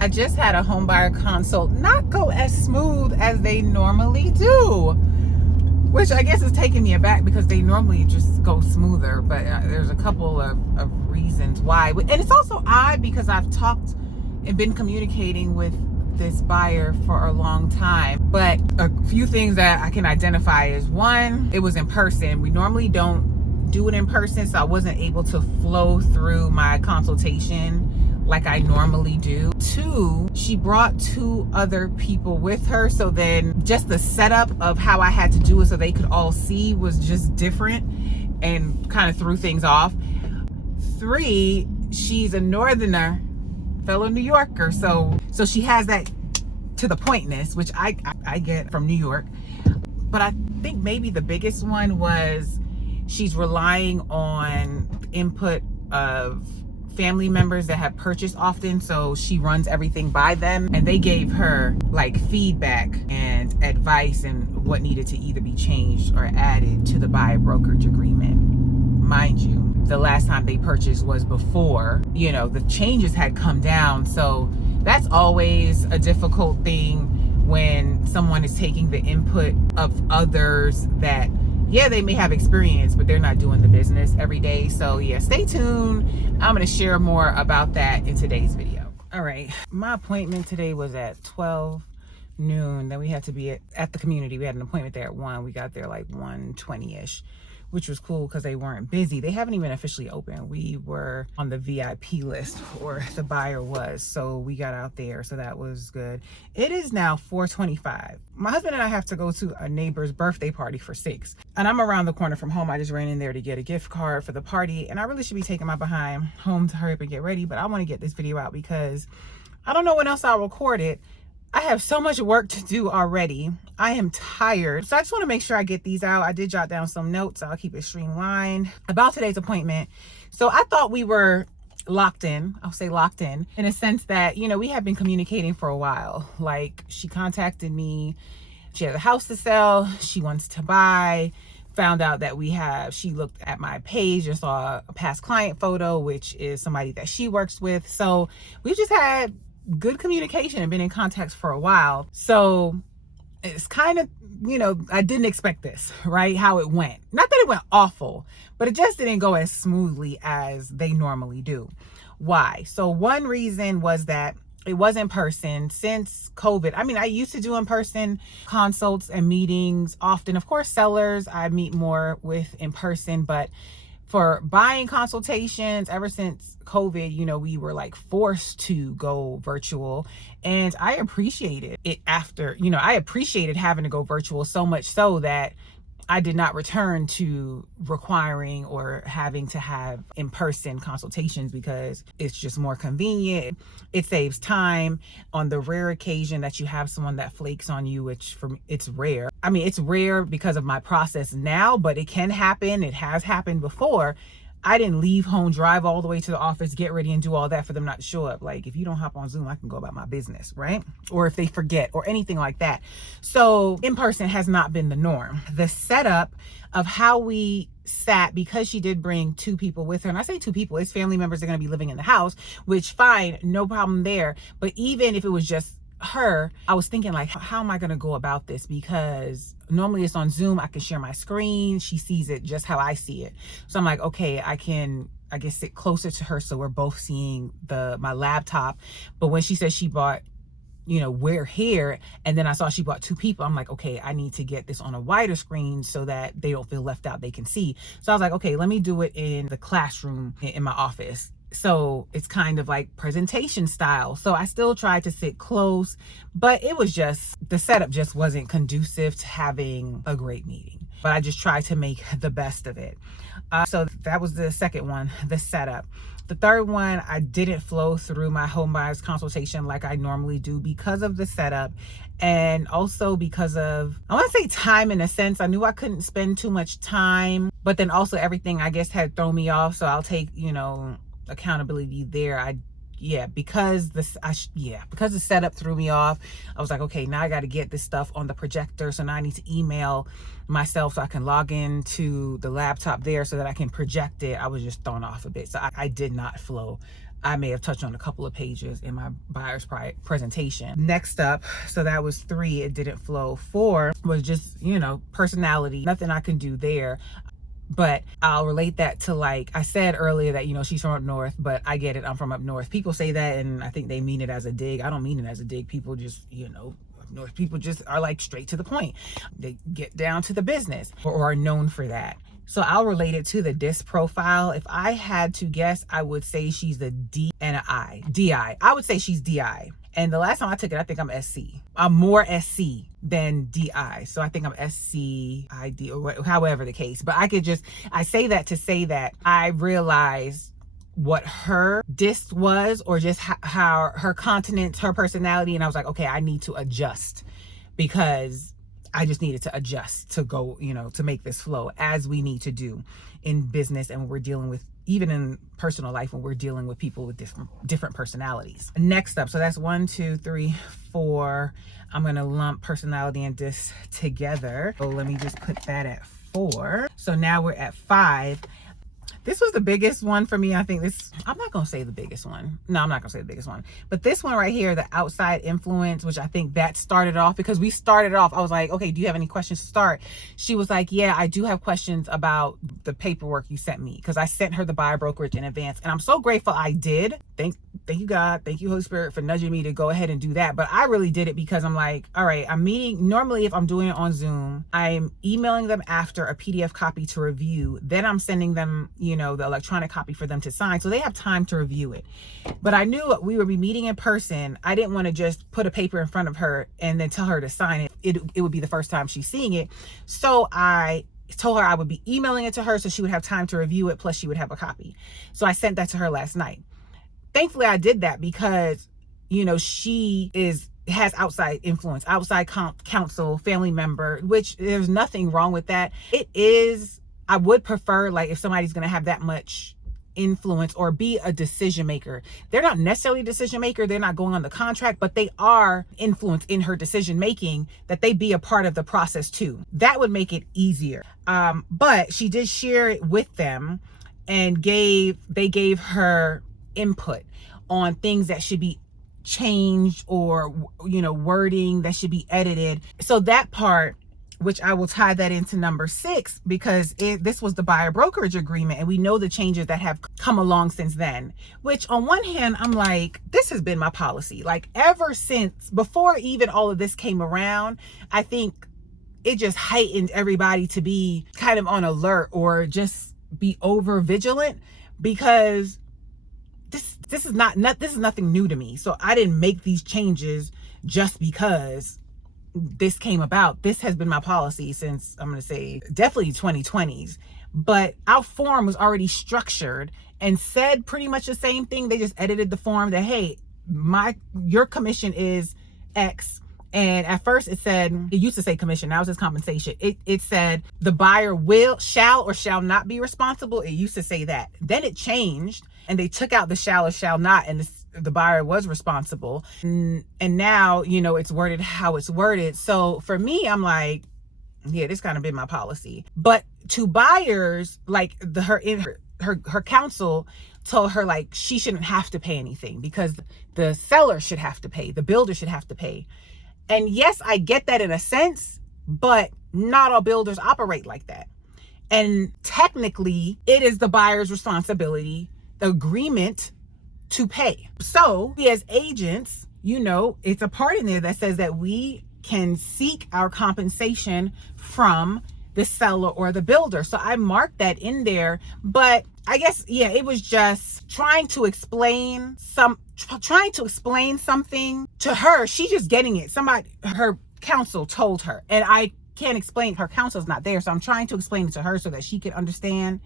I just had a home buyer consult not go as smooth as they normally do, which I guess is taking me aback because they normally just go smoother, but there's a couple of reasons why. And it's also odd because I've talked and been communicating with this buyer for a long time, but a few things that I can identify is, one, it was in person. We normally don't do it in person, so I wasn't able to flow through my consultation like I normally do. Two, she brought 2 other people with her, so then just the setup of how I had to do it so they could all see was just different and kind of threw things off. 3, she's a northerner, fellow New Yorker, so she has that to the pointness, which I get from New York. But I think maybe the biggest one was she's relying on input of family members that have purchased often, so she runs everything by them, and they gave her like feedback and advice and what needed to either be changed or added to the buyer brokerage agreement. Mind you, the last time they purchased was before, the changes had come down, so that's always a difficult thing when someone is taking the input of others that, yeah, they may have experience, but they're not doing the business every day. So yeah, stay tuned. I'm going to share more about that in today's video. All right. My appointment today was at 12 noon. Then we had to be at the community. We had an appointment there at 1. We got there like 1:20-ish, which was cool because they weren't busy. They haven't even officially opened. We were on the VIP list, or the buyer was, so we got out there, so that was good. It is now 4:25. My husband and I have to go to a neighbor's birthday party for 6, and I'm around the corner from home. I just ran in there to get a gift card for the party, and I really should be taking my behind home to hurry up and get ready, but I want to get this video out because I don't know when else I'll record it. I have so much work to do already. I am tired. So I just want to make sure I get these out. I did jot down some notes. I'll keep it streamlined about today's appointment. So I thought we were locked in. I'll say locked in a sense that, we have been communicating for a while. Like, she contacted me. She has a house to sell. She wants to buy. Found out that she looked at my page and saw a past client photo, which is somebody that she works with. So we've just had good communication and been in contact for a while. So it's kind of, I didn't expect this, right? How it went. Not that it went awful, but it just didn't go as smoothly as they normally do. Why? So one reason was that it was in person since COVID. I mean, I used to do in-person consults and meetings often. Of course, sellers I meet more with in person, but for buying consultations, ever since COVID, we were like forced to go virtual, and I appreciated it after, I appreciated having to go virtual so much so that I did not return to requiring or having to have in-person consultations because it's just more convenient. It saves time on the rare occasion that you have someone that flakes on you, which for me, it's rare. I mean, it's rare because of my process now, but it can happen. It has happened before. I didn't leave home, drive all the way to the office, get ready and do all that for them not to show up. Like, if you don't hop on Zoom, I can go about my business, right? Or if they forget or anything like that. So in person has not been the norm. The setup of how we sat, because she did bring 2 people with her, and I say 2 people, it's family members that are going to be living in the house, which fine, no problem there. But even if it was just her, I was thinking like, how am I going to go about this? Because normally it's on Zoom. I can share my screen. She sees it just how I see it. So I'm like, okay, I guess sit closer to her so we're both seeing my laptop. But when she said she bought, we're here, and then I saw she bought 2 people, I'm like, okay, I need to get this on a wider screen so that they don't feel left out, they can see. So I was like, okay, let me do it in the classroom in my office. So it's kind of like presentation style. So I still tried to sit close, but it was just, the setup just wasn't conducive to having a great meeting. But I just tried to make the best of it. So that was the second one, the setup. The third one, I didn't flow through my home buyer's consultation like I normally do because of the setup, and also because of, I want to say time in a sense. I knew I couldn't spend too much time, but then also everything I guess had thrown me off. So I'll take, accountability there. Because the setup threw me off, I was like, okay, now I got to get this stuff on the projector. So now I need to email myself so I can log into the laptop there so that I can project it. I was just thrown off a bit. So I did not flow I may have touched on a couple of pages in my buyer's presentation. Next up, so that was 3, it didn't flow. 4 was just, personality, nothing I can do there. But I'll relate that to, like I said earlier, that, she's from up north, but I get it. I'm from up north. People say that, and I think they mean it as a dig. I don't mean it as a dig. People just, up north people just are like straight to the point. They get down to the business or are known for that. So I'll relate it to the DISC profile. If I had to guess, I would say she's a D and an I. DI. I would say she's DI. And the last time I took it, I think I'm SC. I'm more SC than DI. So I think I'm SCID, or however the case. But I say that to say that I realized what her DISC was, or just how her continence, her personality. And I was like, okay, I need to adjust, because I just needed to adjust to go, to make this flow, as we need to do in business, and we're dealing with, even in personal life, when we're dealing with people with different personalities. Next up, so that's 1, 2, 3, 4. I'm gonna lump personality and DISC together. So let me just put that at 4. So now we're at 5. This was the biggest one for me. I think I'm not going to say the biggest one. No, I'm not going to say the biggest one. But this one right here, the outside influence, which I think that started off, because we started off, I was like, okay, do you have any questions to start? She was like, yeah, I do have questions about the paperwork you sent me, because I sent her the buyer brokerage in advance. And I'm so grateful I did. Thank you, God. Thank you, Holy Spirit, for nudging me to go ahead and do that. But I really did it because I'm like, all right, I'm meeting. Normally, if I'm doing it on Zoom, I'm emailing them after a PDF copy to review. Then I'm sending them, the electronic copy for them to sign, so they have time to review it. But I knew we would be meeting in person. I didn't want to just put a paper in front of her and then tell her to sign it. It would be the first time she's seeing it. So I told her I would be emailing it to her so she would have time to review it, plus she would have a copy. So I sent that to her last night. Thankfully, I did that because, she has outside influence, outside counsel, family member, which there's nothing wrong with that. I would prefer, like, if somebody's going to have that much influence or be a decision maker. They're not necessarily a decision maker. They're not going on the contract, but they are influence in her decision making, that they be a part of the process too. That would make it easier. But she did share it with them, and they gave her input on things that should be changed, or, wording that should be edited. So that part, which I will tie that into number 6, because this was the buyer brokerage agreement, and we know the changes that have come along since then, which on one hand, I'm like, this has been my policy. Like, ever since, before even all of this came around, I think it just heightened everybody to be kind of on alert, or just be over vigilant, because this is nothing new to me. So I didn't make these changes just because this came about. This has been my policy since, I'm going to say, definitely 2020s. But our form was already structured and said pretty much the same thing. They just edited the form that, hey, your commission is X. And at first it used to say commission, now it says compensation. It said the buyer shall or shall not be responsible. It used to say that. Then it changed, and they took out the shall or shall not, and the buyer was responsible. And now, it's worded how it's worded. So for me, I'm like, yeah, this kind of been my policy. But to buyers, like her counsel told her, like, she shouldn't have to pay anything, because the seller should have to pay, the builder should have to pay. And yes, I get that in a sense, but not all builders operate like that. And technically, it is the buyer's responsibility, the agreement, to pay. So we as agents, it's a part in there that says that we can seek our compensation from the seller or the builder. So I marked that in there, but I guess, yeah, it was just trying to explain something to her. She's just getting it. Her counsel told her, and I can't explain. Her counsel's not there. So I'm trying to explain it to her so that she can understand.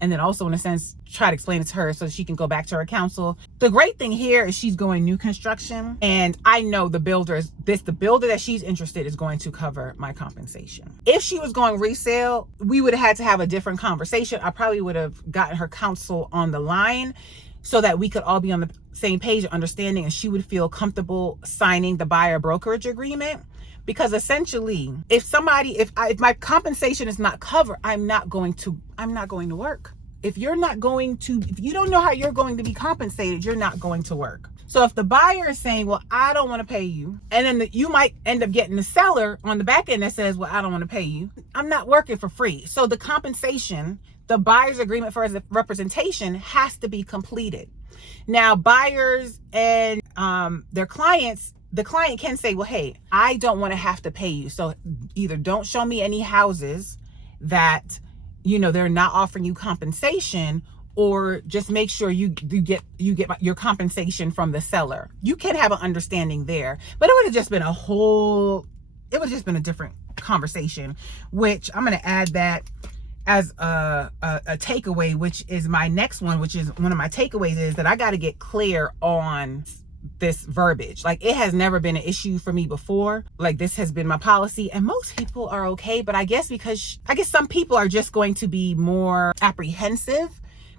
And then also, in a sense, try to explain it to her so she can go back to her counsel. The great thing here is she's going new construction. And I know the builder that she's interested is going to cover my compensation. If she was going resale, we would have had to have a different conversation. I probably would have gotten her counsel on the line so that we could all be on the same page of understanding, and she would feel comfortable signing the buyer brokerage agreement. Because essentially, if my compensation is not covered, I'm not going to work. if you don't know how you're going to be compensated, you're not going to work. So if the buyer is saying, well, I don't want to pay you, and then you might end up getting the seller on the back end that says, well, I don't want to pay you, I'm not working for free. So the compensation, the buyer's agreement for representation has to be completed. Now, buyers and their clients, the client can say, well, hey, I don't want to have to pay you. So either don't show me any houses that, they're not offering you compensation, or just make sure you get your compensation from the seller. You can have an understanding there, but it would have just been a different conversation, which I'm going to add that as a takeaway, which is my next one, which is one of my takeaways, is that I got to get clear on this verbiage. Like, it has never been an issue for me before. Like, this has been my policy, and most people are okay, but I guess some people are just going to be more apprehensive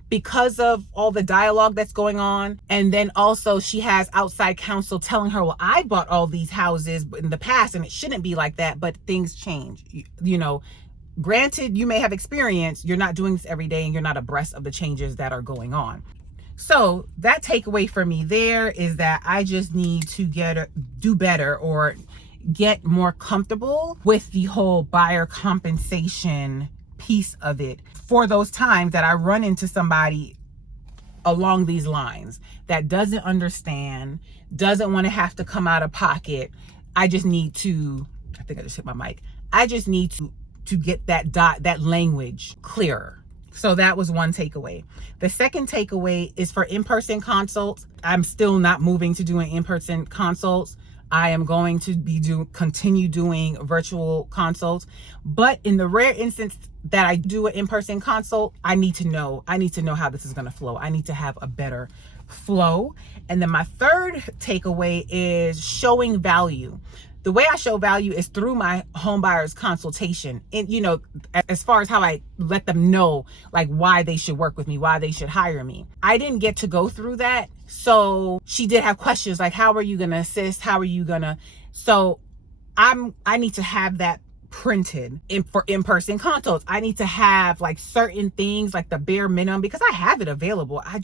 because of all the dialogue that's going on. And then also she has outside counsel telling her, well, I bought all these houses in the past and it shouldn't be like that, but things change. Granted, you may have experience, you're not doing this every day and you're not abreast of the changes that are going on. So that takeaway for me there is that I just need to do better, or get more comfortable with the whole buyer compensation piece of it, for those times that I run into somebody along these lines that doesn't understand, doesn't want to have to come out of pocket. I just need to, I think I just hit my mic. I just need to get that language clearer. So that was one takeaway. The second takeaway is for in-person consults. I'm still not moving to doing in-person consults. I am going to continue doing virtual consults, but in the rare instance that I do an in-person consult, I need to know how this is going to flow. I need to have a better flow. And then my third takeaway is showing value. The way I show value is through my home buyers consultation. And, as far as how I let them know, like, why they should work with me, why they should hire me. I didn't get to go through that. So she did have questions like, how are you going to assist? How are you going to? So I need to have that printed for in-person consults. I need to have like certain things, like the bare minimum, because I have it available. I'm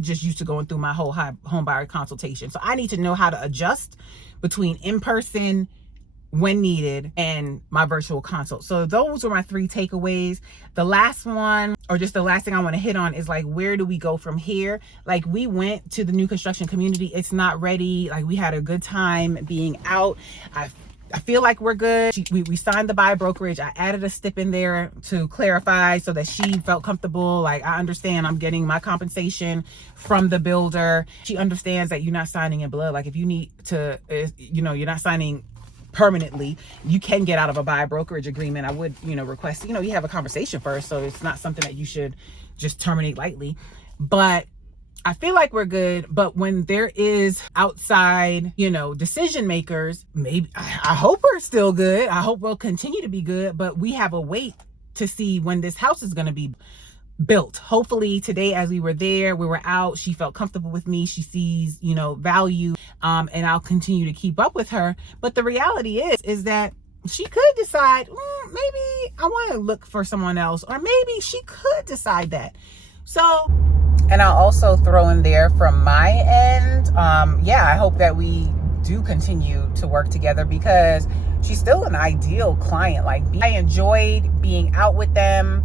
just used to going through my whole home buyer consultation. So I need to know how to adjust between in-person when needed and my virtual consult. So those are my three takeaways. The last one, or just the last thing I want to hit on, is like, where do we go from here? Like, we went to the new construction community. It's not ready. Like, we had a good time being out. I feel like we're good. We signed the buy brokerage. I added a stip in there to clarify so that she felt comfortable. Like, I understand I'm getting my compensation from the builder. She understands that you're not signing in blood. Like, if you need to, you're not signing permanently, you can get out of a buy brokerage agreement. I would, request, you have a conversation first. So it's not something that you should just terminate lightly. But I feel like we're good, but when there is outside, decision makers, maybe I hope we're still good. I hope we'll continue to be good, but we have a wait to see when this house is going to be built. Hopefully today, as we were out, she felt comfortable with me. She sees, value, and I'll continue to keep up with her. But the reality is that she could decide, maybe I want to look for someone else, or maybe she could decide that. So, and I'll also throw in there from my end, I hope that we do continue to work together, because she's still an ideal client. Like, I enjoyed being out with them.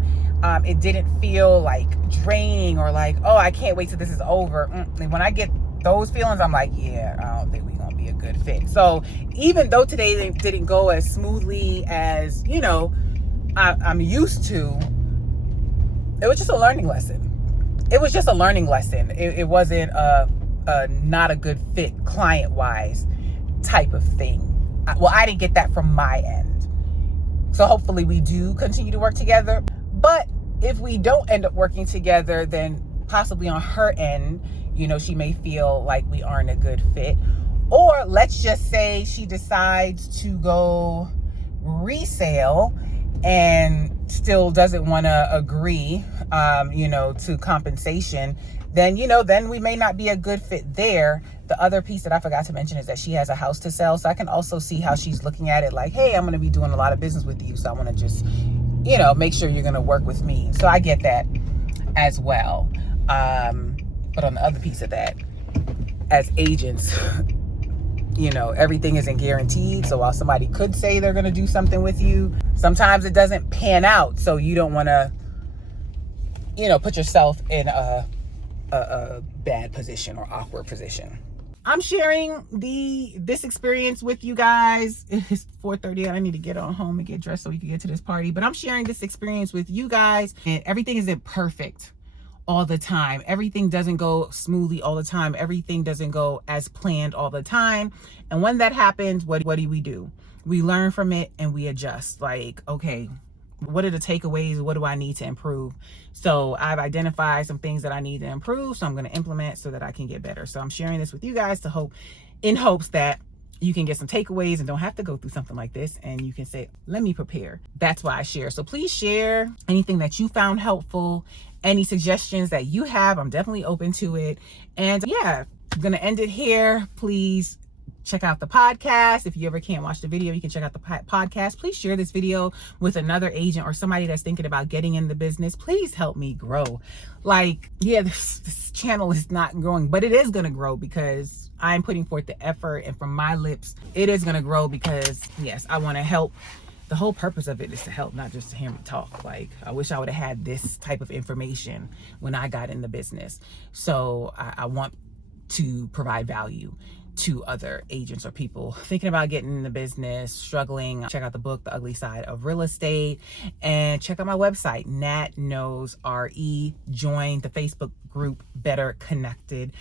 It didn't feel like draining or like, oh, I can't wait till this is over. And when I get those feelings, I'm like, yeah, I don't think we're going to be a good fit. So even though today didn't go as smoothly as, I'm used to, it was just a learning lesson. It was just a learning lesson. It wasn't a not a good fit client-wise type of thing. I didn't get that from my end. So hopefully we do continue to work together. But if we don't end up working together, then possibly on her end, she may feel like we aren't a good fit. Or let's just say she decides to go resale and still doesn't want to agree, to compensation, then we may not be a good fit there. The other piece that I forgot to mention is that she has a house to sell. So I can also see how she's looking at it like, hey, I'm going to be doing a lot of business with you. So I want to just make sure you're going to work with me. So I get that as well. But on the other piece of that, as agents, everything isn't guaranteed. So while somebody could say they're going to do something with you, sometimes it doesn't pan out. So you don't want to, put yourself in a bad position or awkward position. I'm sharing this experience with you guys. It's 4:30 and I need to get on home and get dressed so we can get to this party. But I'm sharing this experience with you guys, and everything isn't perfect all the time. Everything doesn't go smoothly all the time. Everything doesn't go as planned all the time. And when that happens, what do? We learn from it and we adjust. Like, okay, what are the takeaways? What do I need to improve? So I've identified some things that I need to improve. So I'm going to implement so that I can get better. So I'm sharing this with you guys in hopes that you can get some takeaways and don't have to go through something like this. And you can say, let me prepare. That's why I share. So please share anything that you found helpful, any suggestions that you have. I'm definitely open to it. And yeah, I'm going to end it here. Please check out the podcast. If you ever can't watch the video, you can check out the podcast. Please share this video with another agent or somebody that's thinking about getting in the business. Please help me grow. This channel is not growing, but it is going to grow because I'm putting forth the effort, and from my lips, it is going to grow because yes, I want to help. The whole purpose of it is to help, not just to hear me talk. Like, I wish I would have had this type of information when I got in the business. So I want to provide value to other agents or people thinking about getting in the business, struggling. Check out the book, The Ugly Side of Real Estate, and check out my website, Nat Knows RE. Join the Facebook group, Better Connected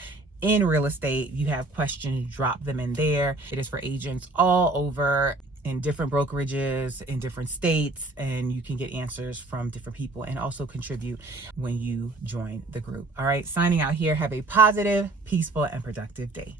in Real Estate. If you have questions, drop them in there. It is for agents all over, in different brokerages, in different states, and you can get answers from different people and also contribute when you join the group. All right, signing out here. Have a positive, peaceful, and productive day.